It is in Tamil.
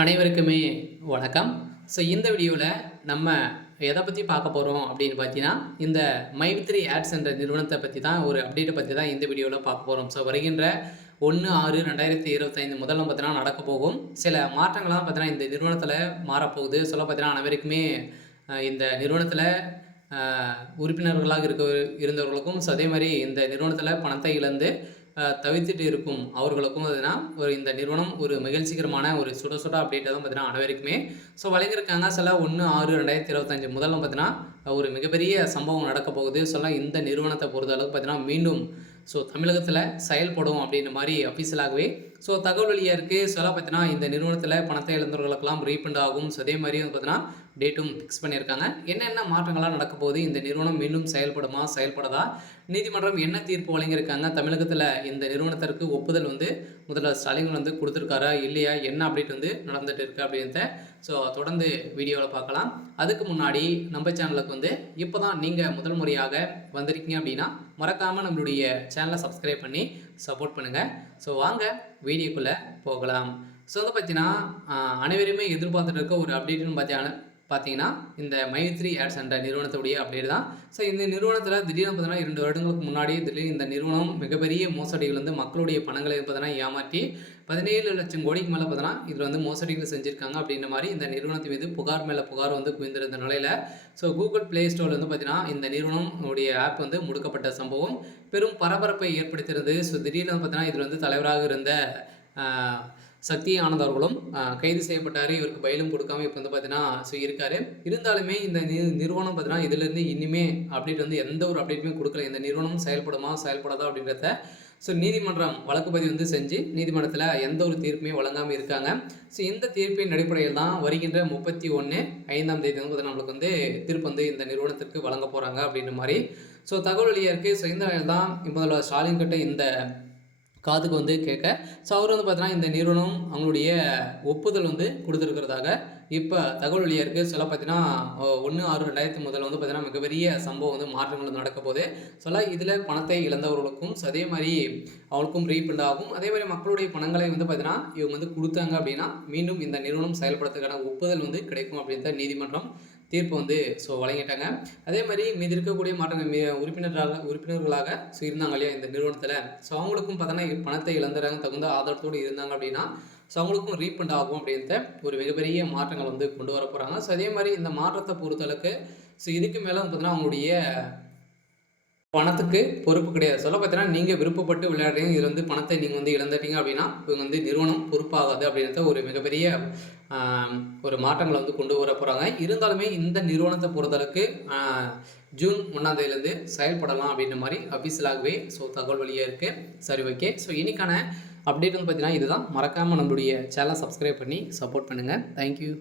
அனைவருக்குமே வணக்கம். இந்த வீடியோவில் நம்ம எதை பற்றி பார்க்க போகிறோம் அப்படின்னு பார்த்தீங்கன்னா, இந்த மைவித்ரி ஆட்ஸ் என்ற நிறுவனத்தை பற்றி தான் ஒரு அப்டேட்டை பற்றி தான் இந்த வீடியோவில் பார்க்க போகிறோம். வருகின்ற 1/6/2025 முதல்ல பார்த்தீங்கன்னா நடக்க போகும் சில மாற்றங்கள்லாம் பார்த்தீங்கன்னா இந்த நிறுவனத்தில் மாறப்போகுது. பார்த்தீங்கன்னா அனைவருக்குமே இந்த நிறுவனத்தில் உறுப்பினர்களாக இருந்தவர்களுக்கும் அதே மாதிரி இந்த நிறுவனத்தில் பணத்தை இழந்து தவிர்த்துட்டு இருக்கும் அவர்களுக்கும் ஒரு இந்த நிறுவனம் ஒரு மகிழ்ச்சிகரமான ஒரு சுட அப்டேட்டை தான் பார்த்தீங்கன்னா அனைவருக்குமே வழங்கியிருக்காங்க. 1/6/2025 முதல்ல பார்த்தீங்கன்னா ஒரு மிகப்பெரிய சம்பவம் நடக்க போகுது. இந்த நிறுவனத்தை பொறுத்தளவுக்கு பார்த்தீங்கன்னா மீண்டும் தமிழகத்தில் செயல்படும் அப்படின்ற மாதிரி அஃபீஷியலாகவே தகவல் வெளியாக இருக்குது. பார்த்தீங்கன்னா இந்த நிறுவனத்தில் பணத்தை இழந்தவர்களுக்கெல்லாம் ரீஃபண்ட் ஆகும். அதே மாதிரி பார்த்தீங்கன்னா டேட்டும் ஃபிக்ஸ் பண்ணியிருக்காங்க. என்னென்ன மாற்றங்கள்லாம் நடக்க போகுது, இந்த நிறுவனம் மீண்டும் செயல்படுமா செயல்படாதா, நீதிமன்றம் என்ன தீர்ப்பு வழங்கியிருக்காங்க, தமிழகத்தில் இந்த நிறுவனத்திற்கு ஒப்புதல் முதல்வர் ஸ்டாலின் கொடுத்துருக்காரா இல்லையா, என்ன அப்டேட் நடந்துட்டு இருக்கு அப்படின்றத தொடர்ந்து வீடியோவில் பார்க்கலாம். அதுக்கு முன்னாடி நம்ம சேனலுக்கு இப்போ தான் நீங்கள் முதல் முறையாக வந்திருக்கீங்க அப்படின்னா மறக்காமல் நம்மளுடைய சேனலை சப்ஸ்கிரைப் பண்ணி சப்போர்ட் பண்ணுங்கள். வாங்க வீடியோக்குள்ளே போகலாம். பார்த்தீங்கன்னா அனைவருமே எதிர்பார்த்துட்டு இருக்க ஒரு அப்டேட்னு பார்த்தீங்கன்னா இந்த மைவித்ரி ஆட்ஸ் என்ற நிறுவனத்துடைய அப்டேட் தான். இந்த நிறுவனத்தில் திடீர்னு பார்த்தீங்கன்னா 2 வருடங்களுக்கு முன்னாடி திடீர்னு இந்த நிறுவனம் மிகப்பெரிய மோசடிகள் மக்களுடைய பணங்களை பார்த்தீங்கன்னா ஏமாற்றி 17 லட்சம் கோடிக்கு மேலே பார்த்தீங்கன்னா இதில் மோசடிகள் செஞ்சுருக்காங்க அப்படின்ற மாதிரி இந்த நிறுவனத்தின் மீது புகார் மேலே புகார் குவிந்திருந்த நிலையில் கூகுள் ப்ளே ஸ்டோரில் பார்த்தீங்கன்னா இந்த நிறுவனம் உடைய ஆப் முடக்கப்பட்ட சம்பவம் பெரும் பரபரப்பை ஏற்படுத்தியிருந்தது. திடீர்னு பார்த்தீங்கன்னா இதில் தலைவராக இருந்த சக்தி ஆனந்த் அவர்களும் கைது செய்யப்பட்டார். இவருக்கு பயிலும் கொடுக்காம இப்போ பார்த்தீங்கன்னா இருக்காரு. இருந்தாலுமே இந்த நிறுவனம் பார்த்தீங்கன்னா இதிலிருந்து இனிமே அப்டேட் எந்த ஒரு அப்டேட்டுமே கொடுக்கல. இந்த நிறுவனம் செயல்படுமா செயல்படாதா அப்படின்றத நீதிமன்றம் வழக்கு பதிவு செஞ்சு நீதிமன்றத்தில் எந்த ஒரு தீர்ப்புமே வழங்காமல் இருக்காங்க. இந்த தீர்ப்பின் அடிப்படையில் தான் வருகின்ற 31/5 பார்த்தீங்கன்னா நம்மளுக்கு தீர்ப்பு இந்த நிறுவனத்திற்கு வழங்க போகிறாங்க அப்படின்ற மாதிரி தகவல் வெளியாக இருக்குது. இந்த வேலை தான் முதல்வர் ஸ்டாலின் கிட்ட இந்த காதுக்கு கேட்க அவர் பார்த்தீங்கன்னா இந்த நிறுவனம் அவங்களுடைய ஒப்புதல் கொடுத்துருக்கிறதாக இப்போ தகவல் வெளியாக இருக்குது. பார்த்தீங்கன்னா 1/6/2000 முதல்ல பார்த்தீங்கன்னா மிகப்பெரிய சம்பவம் மாற்றங்கள் நடக்க போகுது. இதில் பணத்தை இழந்தவர்களுக்கும் அதே மாதிரி அவங்களுக்கும் ரீஃபண்ட் ஆகும். அதே மாதிரி மக்களுடைய பணங்களை பார்த்தீங்கன்னா இவங்க கொடுத்தாங்க அப்படின்னா மீண்டும் இந்த நிறுவனம் செயல்படுறதுக்கான ஒப்புதல் கிடைக்கும் அப்படின்னு நீதிமன்றம் தீர்ப்பு வழங்கிட்டாங்க. அதே மாதிரி மீது இருக்கக்கூடிய மாற்றங்கள் உறுப்பினர்களாக இருந்தாங்க இல்லையா இந்த நிறுவனத்தில் அவங்களுக்கும் பார்த்தோன்னா பணத்தை இழந்துறாங்க தகுந்த ஆதாரத்தோடு இருந்தாங்க அப்படின்னா அவங்களுக்கும் ரீஃபண்ட் ஆகும் அப்படின்ற ஒரு மிகப்பெரிய மாற்றங்கள் கொண்டு வர போகிறாங்க. அதே மாதிரி இந்த மாற்றத்தை பொறுத்தளவுக்கு இதுக்கு மேலே பார்த்தீங்கன்னா அவங்களுடைய பணத்துக்கு பொறுப்பு கிடையாது. பார்த்தீங்கன்னா நீங்கள் விருப்பப்பட்டு விளையாடுறீங்க, இதில் பணத்தை நீங்கள் இழந்துட்டீங்க அப்படின்னா இவங்க நிறுவனம் பொறுப்பாகாது அப்படின்றத ஒரு மிகப்பெரிய ஒரு மாற்றங்களை கொண்டு வர போகிறாங்க. இருந்தாலுமே இந்த நிறுவனத்தை பொறுத்தளவுக்கு ஜூன் 1ஆம் தேதியிலேருந்து செயல்படலாம் அப்படின்ற மாதிரி அஃபீஷியலாகவே தகவல் வெளியாக இருக்குது. சரி, ஓகே. இன்னைக்கான அப்டேட் பார்த்தீங்கன்னா இதுதான். மறக்காமல் நம்மளுடைய சேனலை சப்ஸ்கிரைப் பண்ணி சப்போர்ட் பண்ணுங்கள். தேங்க்யூ.